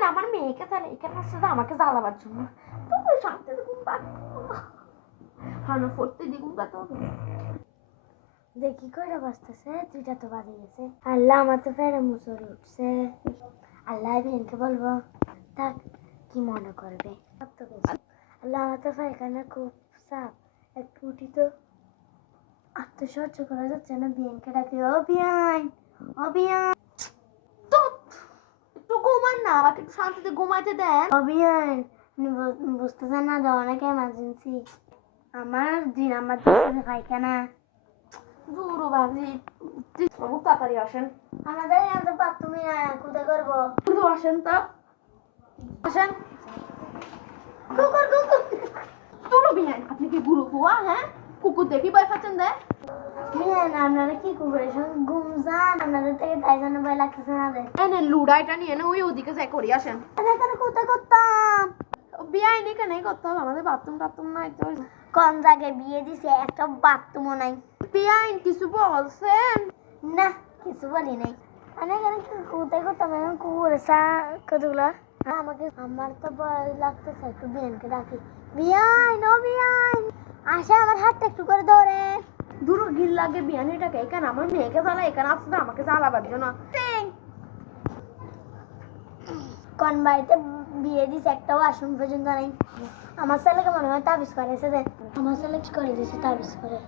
বিয়ান আমার মেয়েকে তাহলে এখানে আসছে তো আমাকে জ্বালাবার জন্য। তো শান্তিতে ঘুম পাচ্ছে হানো পড়তে দি ঘুম পাতে হবে। দেখি কয়টা বাজতেছে, 2টা তো বাজে গেছে। আল্লাহ আমার তো ফেরে মুসরে উঠছে। আল্লাহ বিয়ানকে বলবো থাক, কি মনে করবে। আল্লাহ আমার তো পায়খানা খুব সাফ, একটু উঠি তো। আত্মসহ্য করা যাচ্ছে না, বিয়ানকে ডাকি ও বিয়ান, ও বিয়ান। তো একটু ঘুমান না, আমাকে একটু শান্তিতে ঘুমাইতে দেন। ও বিয়ান, বুঝতেছেন না যে অনেক এমার্জেন্সি। আমার 2 নাম্বার দিচ্ছে পায়খানা। জোরো বাজি খুব তাড়াতাড়ি আসেন। আমাদের এত বাথরুমে কোথায় করবো? শুধু আসেন তো, আসেন। কুকুর কুকুর তুলো বিয়ান, আপনি কি গুরু হুয়া? হ্যাঁ, কুকুর দেখি ভয় পাচ্ছেন দেয়। বিয়ান, আপনারা কি কুকুরের সঙ্গে ঘুম যান? আপনাদের থেকে তাই জন্য ভয় লাগতেছে না রে। এনে লুডাইটা নিয়ে না ওই ওদিকে যাই করি আসেন। এখানে কোথায় করতাম? বিয়াইন এখানেই করতে হবে, আমাদের বাথরুম টাথরুম নাই তো। কোন জায়গায় বিয়ে দিছে, একটা বাথরুমও নাই। বিয়াইন কিছু বলছেন? না, কিছু বলি নাই। আমি এখানে কোথায় করতাম? এখন কুকুরের কতগুলো আমাকে, আমার তো ভয় লাগতেছে, একটু বিয়ানকে ডাকি। বিয়ান, ও বিয়ান, আসে আমার হাতটা একটু করে ধরে। দূর গিল লাগে বিয়ান এটাকে, এখানে আমার মেয়েকে জ্বালা, এখানে আসছে আমাকে জ্বালাবার জন্য। কোন বাড়িতে বিয়ে দিছে একটাও আসন পর্যন্ত নাই। আমার ছেলেকে মনে হয় তাবিজ করেছে, আমার ছেলে করে দিয়েছে তাবিজ করে।